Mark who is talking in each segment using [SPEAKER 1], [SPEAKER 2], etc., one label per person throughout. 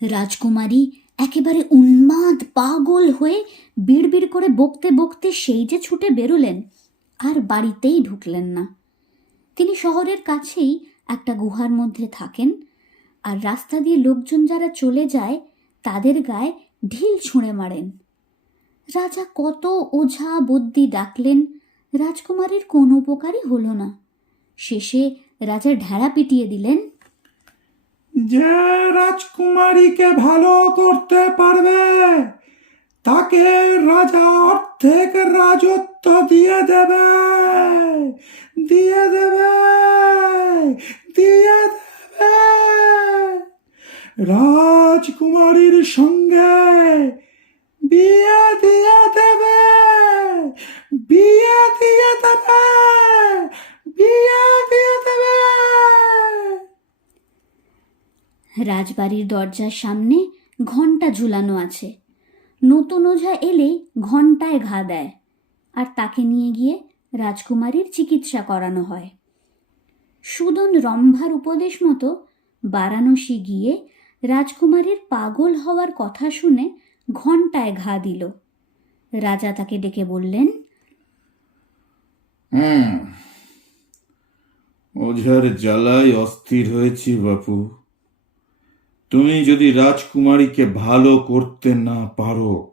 [SPEAKER 1] রাজকুমারী একেবারে উন্মাদ, পাগল হয়ে বিড়বিড় করে বকতে বকতে সেই যে ছুটে বেরোলেন, আর বাড়িতেই ঢুকলেন না। তিনি শহরের কাছেই একটা গুহার মধ্যে থাকেন, আর রাস্তা দিয়ে লোকজন যারা চলে যায়, তাদের গায়ে ঢিল ছুঁড়ে মারেন। রাজা কত ওঝা বুদ্ধি ডাকলেন, রাজকুমারীর কোনো উপকারই হলো না। শেষে রাজা ঢেড়া পিটিয়ে দিলেন
[SPEAKER 2] যে রাজকুমারীকে ভালো করতে পারবে, তাকে রাজা অর্ধেক রাজত্ব দিয়ে দেবে দিয়ে দেবে দিয়ে দেবে। রাজকুমারীর সঙ্গে বিয়ে দিয়ে দেবে বিয়ে দিয়ে দেবে বিয়ে দিয়ে দেবে
[SPEAKER 1] রাজবাড়ির দরজার সামনে ঘণ্টা ঝুলানো আছে। নতুন ওঝা এলেই ঘন্টায় ঘা দেয় আর তাকে নিয়ে গিয়ে রাজকুমারীর চিকিৎসা করানো হয়। সুদন রম্ভার উপদেশ মতো বারাণসী গিয়ে রাজকুমারীর পাগল হওয়ার কথা শুনে ঘন্টায় ঘা দিল। রাজা তাকে ডেকে বললেন
[SPEAKER 2] ওঝার জ্বালায় অস্থির হয়েছি বাপু। তুমি যদি রাজকুমারীকে ভালো করতে না পারো,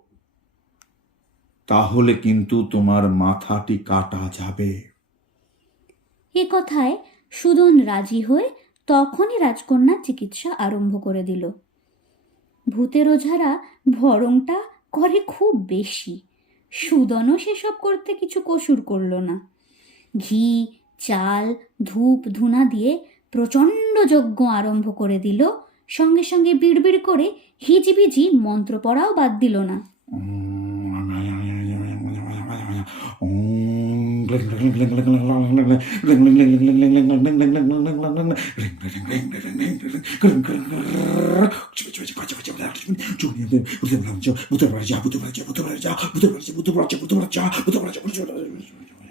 [SPEAKER 2] তাহলে কিন্তু তোমার মাথাটি কাটা যাবে।
[SPEAKER 1] এ কথায় সুদন রাজি হয়ে তখনই রাজকন্যার চিকিৎসা আরম্ভ করে দিল। ভূতের ওঝারা ভরংটা করে খুব বেশি। সুদনও সেসব করতে কিছু কসুর করল না। ঘি, চাল, ধূপ, ধুনা দিয়ে প্রচণ্ড যজ্ঞ আরম্ভ করে দিল সঙ্গে সঙ্গে বিড়বিড় করে হিজিবিজি মন্ত্র পড়াও বাদ দিল না।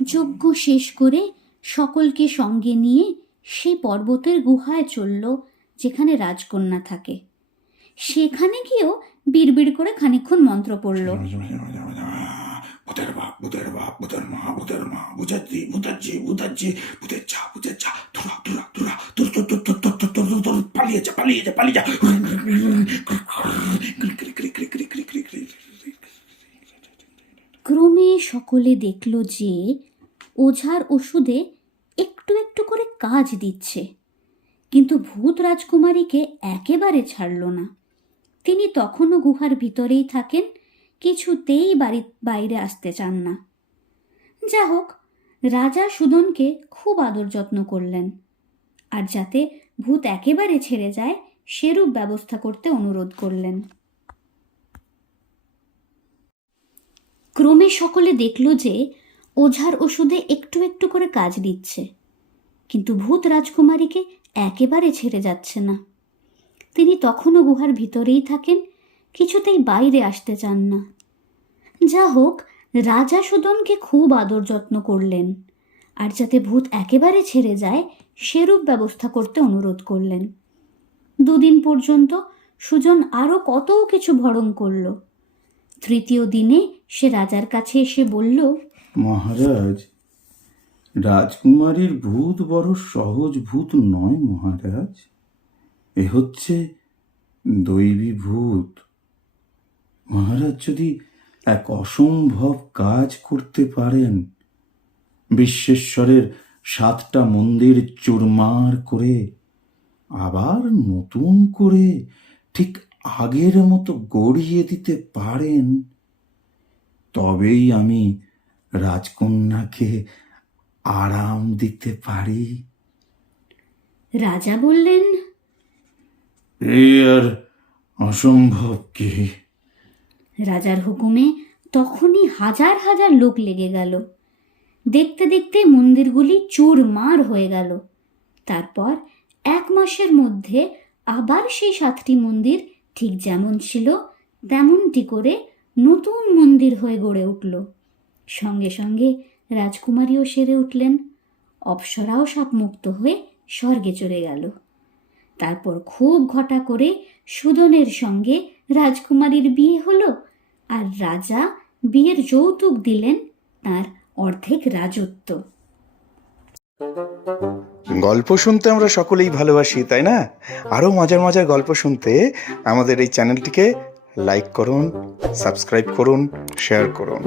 [SPEAKER 1] যজ্ঞ শেষ করে সকলকে সঙ্গে নিয়ে সে পর্বতের গুহায় চলল। যেখানে রাজকন্যা থাকে সেখানে গিয়েও বিড়বিড় করে খানিকক্ষণ মন্ত্র পড়ল
[SPEAKER 2] ভূতের বাপ ভূতের বাপ ভূতের মা ভূতের মা বুঝাচ্ছি বুঝাচ্ছি বুঝাচ্ছি ভূতের চা ভূতের চা ধুরা ধুরা ধুরা তোর তোর তোর তোর তোর তোর তোর তোর তোর পালিয়ে যা পালিয়ে যা পালিয়ে যা
[SPEAKER 1] ক্রমে সকলে দেখল যে ওঝার ওষুধে একটু একটু করে কাজ দিচ্ছে কিন্তু ভূত রাজকুমারীকে একেবারে ছাড়ল না। তিনি তখনও গুহার ভিতরেই থাকেন, কিছুতেই বাড়ি, বাইরে আসতে চান না। যা হোক রাজা সুদনকে খুব আদর যত্ন করলেন, আর যাতে ভূত একেবারে ছেড়ে যায়, সেরূপ ব্যবস্থা করতে অনুরোধ করলেন। ক্রমে সকলে দেখল যে, ওঝার ওষুধে একটু একটু করে কাজ দিচ্ছে, কিন্তু ভূত রাজকুমারীকে একেবারে ছেড়ে যাচ্ছে না। তিনি তখনও গুহার ভিতরেই থাকেন, কিছুতেই বাইরে আসতে চান না। যা হোক, রাজা সুদনকে খুব আদর যত্ন করলেন আর যাতে ভূত একেবারে ছেড়ে যায়, সেরূপ ব্যবস্থা করতে অনুরোধ করলেন। দুদিন পর্যন্ত সুজন আরও কত কিছু ভরণ করল। তৃতীয় দিনে সে রাজার কাছে এসে বলল,
[SPEAKER 2] মহারাজ রাজকুমারীর ভূত বড় সহজ ভূত নয়, মহারাজ। এ হচ্ছে দৈবী ভূত। মহারাজ, যদি এক অসম্ভব কাজ করতে পারেন, বিশ্বেশ্বরের সাতটা মন্দির চুরমার করে, আবার নতুন করে ঠিক আগের মতো গড়িয়ে দিতে পারেন, তবেই আমি রাজকন্যাকে আরাম দিতে পারি?
[SPEAKER 1] রাজা বললেন
[SPEAKER 2] এ আর অসম্ভব কি?
[SPEAKER 1] রাজার হুকুমে তখনই হাজার হাজার লোক লেগে গেল। দেখতে দেখতে মন্দিরগুলি চুরমার হয়ে গেল। তারপর এক মাসের মধ্যে আবার সেই সাতটি মন্দির ঠিক যেমন ছিল তেমনটি করে নতুন মন্দির হয়ে গড়ে উঠল। সঙ্গে সঙ্গে রাজকুমারীও সেরে উঠলেন। অপ্সরাও সাপমুক্ত হয়ে স্বর্গে চলে গেল। তারপর খুব ঘটা করে সুদনের সঙ্গে রাজকুমারীর বিয়ে হলো আর রাজা বিয়ের যৌতুক দিলেন তার অর্ধেক রাজত্ব।
[SPEAKER 2] গল্প শুনতে আমরা সকলেই ভালোবাসি, তাই না? আরও মজার মজার গল্প শুনতে আমাদের এই চ্যানেলটিকে লাইক করুন, সাবস্ক্রাইব করুন, শেয়ার করুন।